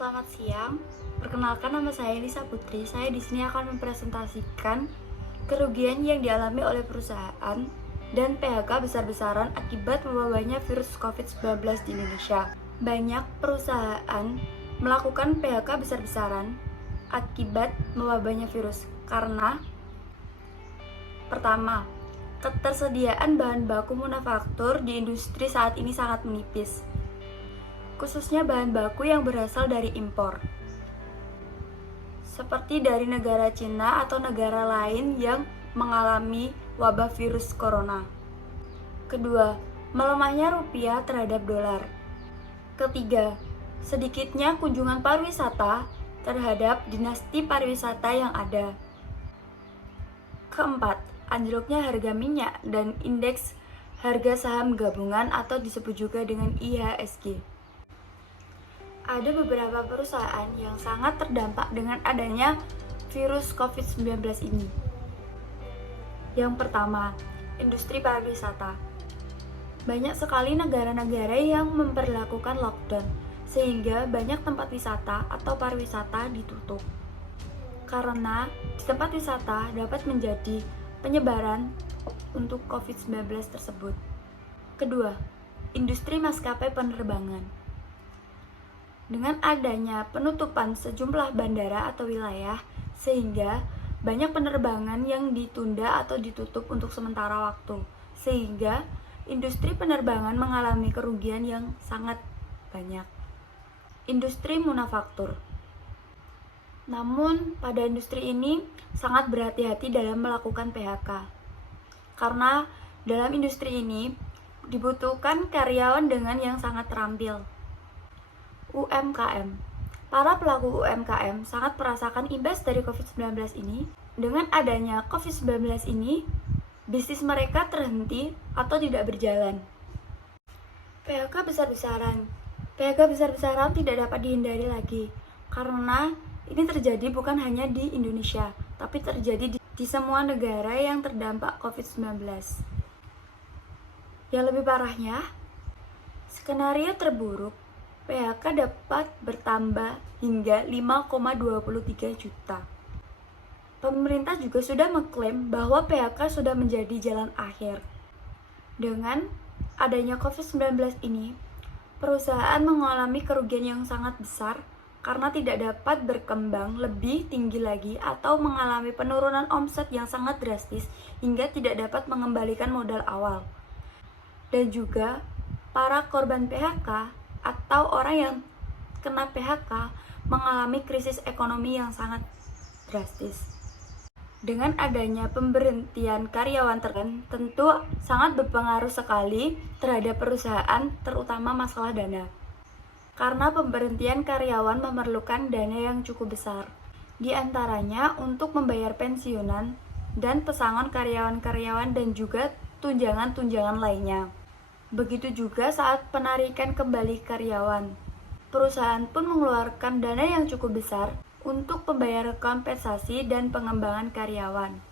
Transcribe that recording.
Selamat siang. Perkenalkan, nama saya Lisa Putri. Saya di sini akan mempresentasikan kerugian yang dialami oleh perusahaan dan PHK besar-besaran akibat mewabahnya virus COVID-19 di Indonesia. Banyak perusahaan melakukan PHK besar-besaran akibat mewabahnya virus karena pertama, ketersediaan bahan baku manufaktur di industri saat ini sangat menipis, khususnya bahan baku yang berasal dari impor, seperti dari negara Cina atau negara lain yang mengalami wabah virus corona. Kedua, melemahnya rupiah terhadap dolar. Ketiga, sedikitnya kunjungan pariwisata terhadap dinasti pariwisata yang ada. Keempat, anjloknya harga minyak dan indeks harga saham gabungan atau disebut juga dengan IHSG. Ada beberapa perusahaan yang sangat terdampak dengan adanya virus COVID-19 ini. Yang pertama, industri pariwisata. Banyak sekali negara-negara yang memperlakukan lockdown, sehingga banyak tempat wisata atau pariwisata ditutup. Karena di tempat wisata dapat menjadi penyebaran untuk COVID-19 tersebut. Kedua, industri maskapai penerbangan. Dengan adanya penutupan sejumlah bandara atau wilayah, sehingga banyak penerbangan yang ditunda atau ditutup untuk sementara waktu, sehingga industri penerbangan mengalami kerugian yang sangat banyak. Industri manufaktur. Namun, pada industri ini sangat berhati-hati dalam melakukan PHK. Karena dalam industri ini dibutuhkan karyawan dengan yang sangat terampil. UMKM. Para pelaku UMKM sangat merasakan imbas dari COVID-19 ini. Dengan adanya COVID-19 ini, bisnis mereka terhenti atau tidak berjalan. PHK besar-besaran. PHK besar-besaran tidak dapat dihindari lagi, karena ini terjadi bukan hanya di Indonesia, tapi terjadi di semua negara yang terdampak COVID-19. Yang lebih parahnya, skenario terburuk, PHK dapat bertambah hingga 5,23 juta. Pemerintah juga sudah mengklaim bahwa PHK sudah menjadi jalan akhir. Dengan adanya COVID-19 ini, perusahaan mengalami kerugian yang sangat besar karena tidak dapat berkembang lebih tinggi lagi atau mengalami penurunan omset yang sangat drastis hingga tidak dapat mengembalikan modal awal. Dan juga para korban PHK atau orang yang kena PHK mengalami krisis ekonomi yang sangat drastis. Dengan adanya pemberhentian karyawan tentu sangat berpengaruh sekali terhadap perusahaan, terutama masalah dana. Karena pemberhentian karyawan memerlukan dana yang cukup besar, di antaranya untuk membayar pensiunan dan pesangon karyawan-karyawan dan juga tunjangan-tunjangan lainnya. Begitu juga saat penarikan kembali karyawan. Perusahaan pun mengeluarkan dana yang cukup besar untuk pembayaran kompensasi dan pengembangan karyawan.